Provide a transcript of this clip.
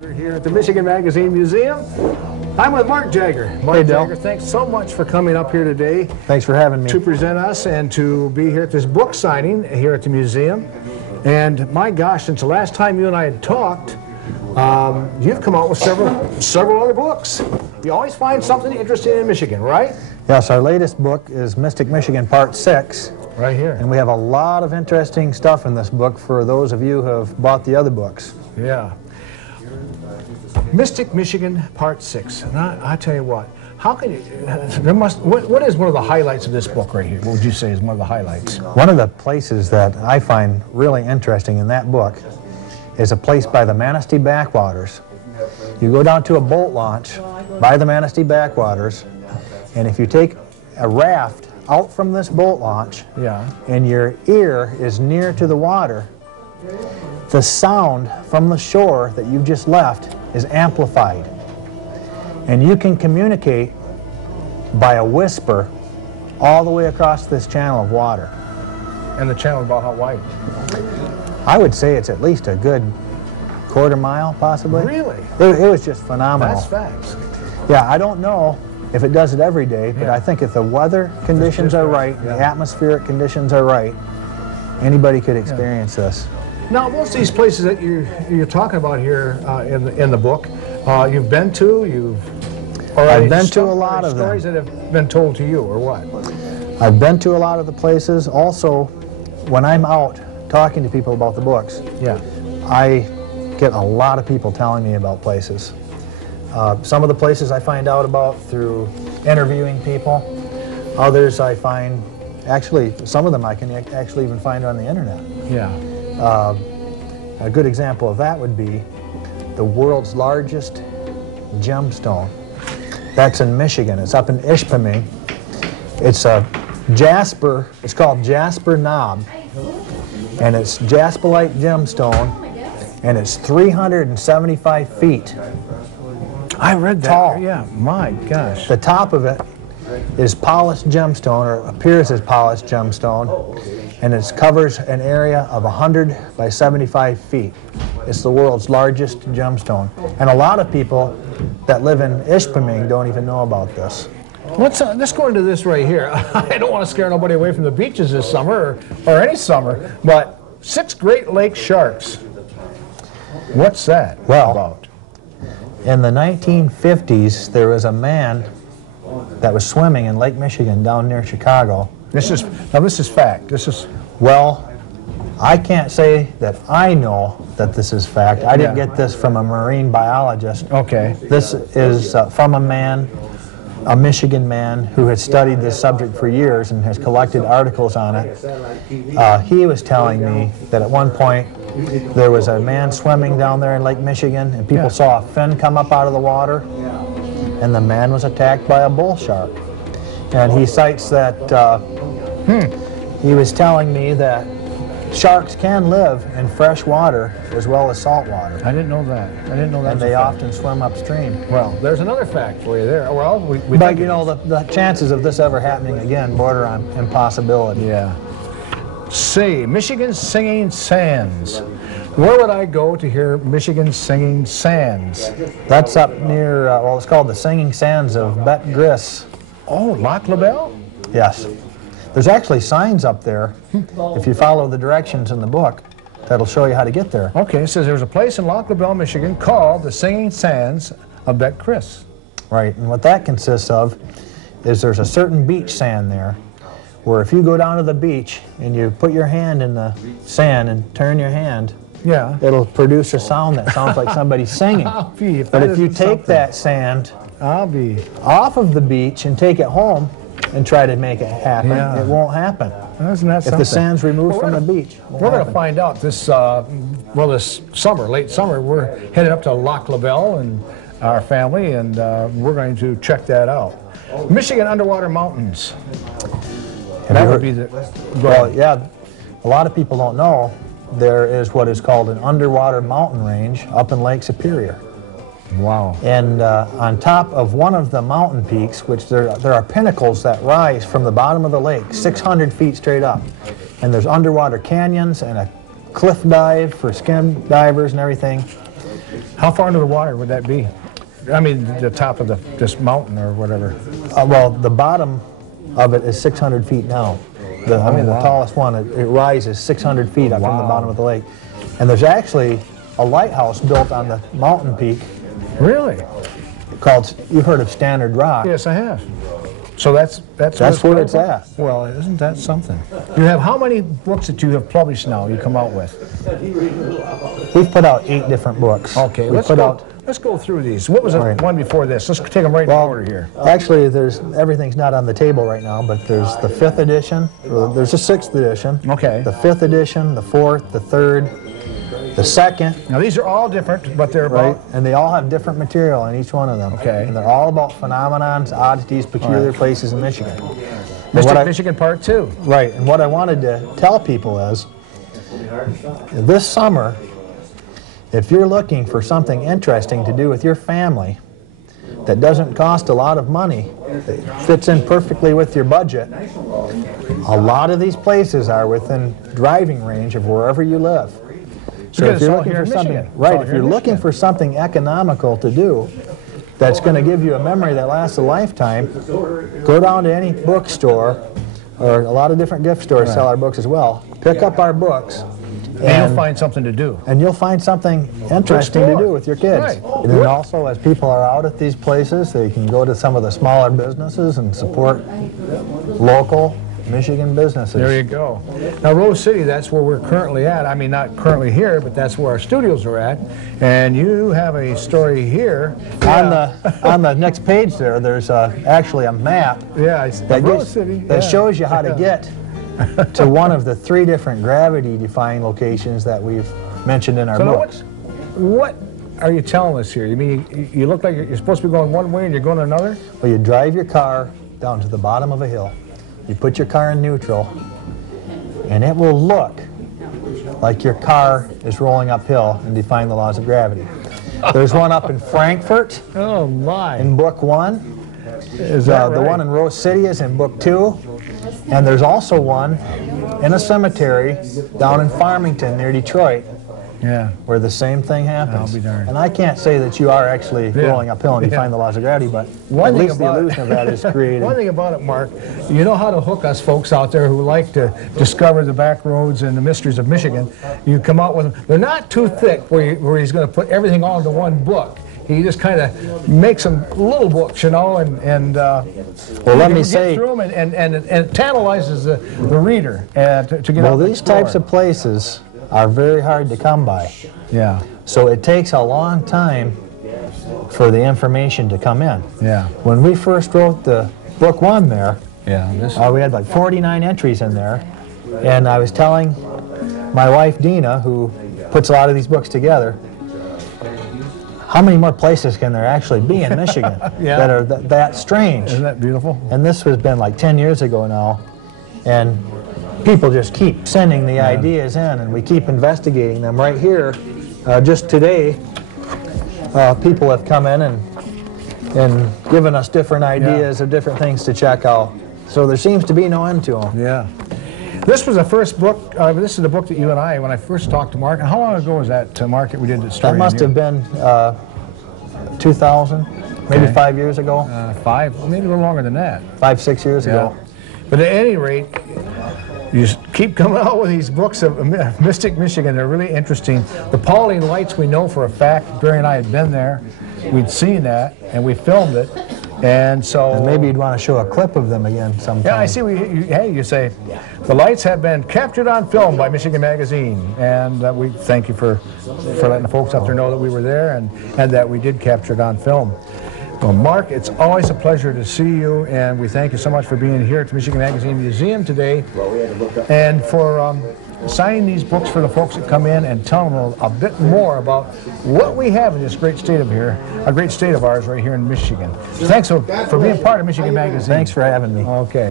We're here at the Michigan Magazine Museum. I'm with Mark Jagger. Mark Jagger, thanks so much for coming up here today. Thanks for having me. To present us and to be here at this book signing here at the museum. And my gosh, since the last time you and I had talked, you've come out with several other books. You always find something interesting in Michigan, right? Yes, our latest book is Mystic Michigan Part 6. Right here. And we have a lot of interesting stuff in this book for those of you who have bought the other books. Yeah. Mystic Michigan Part 6. And I tell you what, how can you, what is one of the highlights of this book right here? What would you say is one of the highlights? One of the places that I find really interesting in that book is a place by the Manistee Backwaters. You go down to a boat launch by the Manistee Backwaters, and if you take a raft out from this boat launch, and your ear is near to the water, the sound from the shore that you just left is amplified. And you can communicate by a whisper all the way across this channel of water. And the channel about how wide? I would say it's at least a good quarter mile, possibly. Really? It was just phenomenal. That's facts. Yeah, I don't know if it does it every day, but I think if the weather conditions are right, the atmospheric conditions are right, anybody could experience this. Now, most of these places that you're talking about here in the book, you've been to, I've been to a lot of them. Stories that have been told to you, or what? I've been to a lot of the places. Also, when I'm out talking to people about the books, I get a lot of people telling me about places. Some of the places I find out about through interviewing people. Others I find, actually, some of them I can actually even find on the internet. Yeah. A good example of that would be the world's largest gemstone. That's in Michigan. It's up in Ishpeming. It's a jasper. It's called Jasper Knob, and it's jasperite gemstone, and it's 375 feet. I read that. Tall. Yeah. My gosh. The top of it is polished gemstone, or appears as polished gemstone, and it covers an area of 100 by 75 feet. It's the world's largest gemstone, and a lot of people that live in Ishpeming don't even know about this. Let's go into this right here. I don't want to scare nobody away from the beaches this summer, or any summer, but 6 Great Lake sharks. What's that about? In the 1950s, there was a man that was swimming in Lake Michigan down near Chicago. This is fact. Well, I can't say that I know that this is fact. I didn't get this from a marine biologist. Okay. This is from a man, a Michigan man, who has studied this subject for years and has collected articles on it. He was telling me that at one point there was a man swimming down there in Lake Michigan, and people saw a fin come up out of the water, and the man was attacked by a bull shark. And he cites that, he was telling me that sharks can live in fresh water as well as salt water. I didn't know that. And they often swim upstream. Well, there's another fact for you there. Well, but you know, the chances of this ever happening again border on impossibility. Yeah. Say, Michigan Singing Sands. Where would I go to hear Michigan Singing Sands? That's up near, well, it's called the Singing Sands of Bet Gris. Oh, Lac La Belle? Yes. There's actually signs up there, if you follow the directions in the book, that'll show you how to get there. Okay, it says there's a place in Lac La Belle, Michigan called the Singing Sands of Bet Gris. Right, and what that consists of is there's a certain beach sand there, where if you go down to the beach and you put your hand in the sand and turn your hand, it'll produce a sound that sounds like somebody's singing. But if you take that sand off of the beach and take it home and try to make it happen, it won't happen. Isn't that something? If the sand's removed from the beach. We're going to find out this, this summer, late summer, we're headed up to Lac La Belle and our family, and we're going to check that out. Michigan Underwater Mountains. That would be the... Well, yeah, a lot of people don't know there is what is called an underwater mountain range up in Lake Superior. Wow. And on top of one of the mountain peaks, which there are pinnacles that rise from the bottom of the lake, 600 feet straight up. And there's underwater canyons and a cliff dive for skin divers and everything. How far into the water would that be? I mean, the top of this mountain or whatever. Well, the bottom of it is 600 feet now. The tallest one, it rises 600 feet up from the bottom of the lake. And there's actually a lighthouse built on the mountain peak. Really? Called, you've heard of Standard Rock. Yes, I have. So that's where it's at. Well, isn't that something? You have how many books that you have published now, you come out with? We've put out 8 different books. Okay, let's go through these. What was the one before this? Let's take them right in order here. Actually, everything's not on the table right now, but there's the 5th edition, there's a 6th edition, okay, the 5th edition, the 4th, the 3rd, the 2nd. Now these are all different, but they're about... And they all have different material in each one of them. Okay. And they're all about phenomenons, oddities, peculiar places in Michigan. Michigan Part 2. Right, and what I wanted to tell people is, this summer, if you're looking for something interesting to do with your family that doesn't cost a lot of money, that fits in perfectly with your budget, a lot of these places are within driving range of wherever you live. So if you're looking for something, if you're looking for something economical to do that's going to give you a memory that lasts a lifetime, go down to any bookstore, or a lot of different gift stores sell our books as well. Pick up our books. And you'll find something to do. And you'll find something interesting to do with your kids. Right. And then also, as people are out at these places, they can go to some of the smaller businesses and support local Michigan businesses. There you go. Now, Rose City, that's where we're currently at. I mean, not currently here, but that's where our studios are at. And you have a story here. On the next page there's actually a map that shows you how to get to one of the 3 different gravity-defying locations that we've mentioned in our books. What are you telling us here? You mean you look like you're supposed to be going one way and you're going another? Well, you drive your car down to the bottom of a hill. You put your car in neutral, and it will look like your car is rolling uphill and defying the laws of gravity. There's one up in Frankfurt. Oh my! In book 1. Is that the one in Rose City is in book 2, and there's also one in a cemetery down in Farmington near Detroit. Yeah. Where the same thing happens. I'll be darned. And I can't say that you are actually rolling uphill and defying the laws of gravity, but at least the illusion of that is created. One thing about it, Mark, you know how to hook us folks out there who like to discover the back roads and the mysteries of Michigan. You come out with them. They're not too thick where he's going to put everything all into one book. He just kind of makes them little books, you know, and well, let me say, get through them and it tantalizes the reader to get well, these types of places are very hard to come by. Yeah. So it takes a long time for the information to come in. Yeah. When we first wrote the book 1 there, we had like 49 entries in there, and I was telling my wife Dina, who puts a lot of these books together, how many more places can there actually be in Michigan that are that strange? Isn't that beautiful? And this has been like 10 years ago now, and people just keep sending the ideas in, and we keep investigating them. Right here, just today, people have come in and given us different ideas of different things to check out. So there seems to be no end to them. Yeah. This was the first book, this is the book that you and I, when I first talked to Mark, and how long ago was that, Mark, that we did the story? That must have been 2000, maybe 5 years ago. 5, maybe a little longer than that. 5, 6 years ago. But at any rate, you just keep coming out with these books of Mystic Michigan. They're really interesting. The Pauline Lights, we know for a fact. Barry and I had been there. We'd seen that, and we filmed it. And so... And maybe you'd want to show a clip of them again sometime. Yeah, I see. Hey, you say, the lights have been captured on film by Michigan Magazine. And we thank you for letting the folks out there know that we were there and that we did capture it on film. Well, Mark, it's always a pleasure to see you, and we thank you so much for being here at the Michigan Magazine Museum today, and for signing these books for the folks that come in and tell them a bit more about what we have in this great state of ours right here in Michigan. Thanks for being part of Michigan Magazine. Thanks for having me. Okay.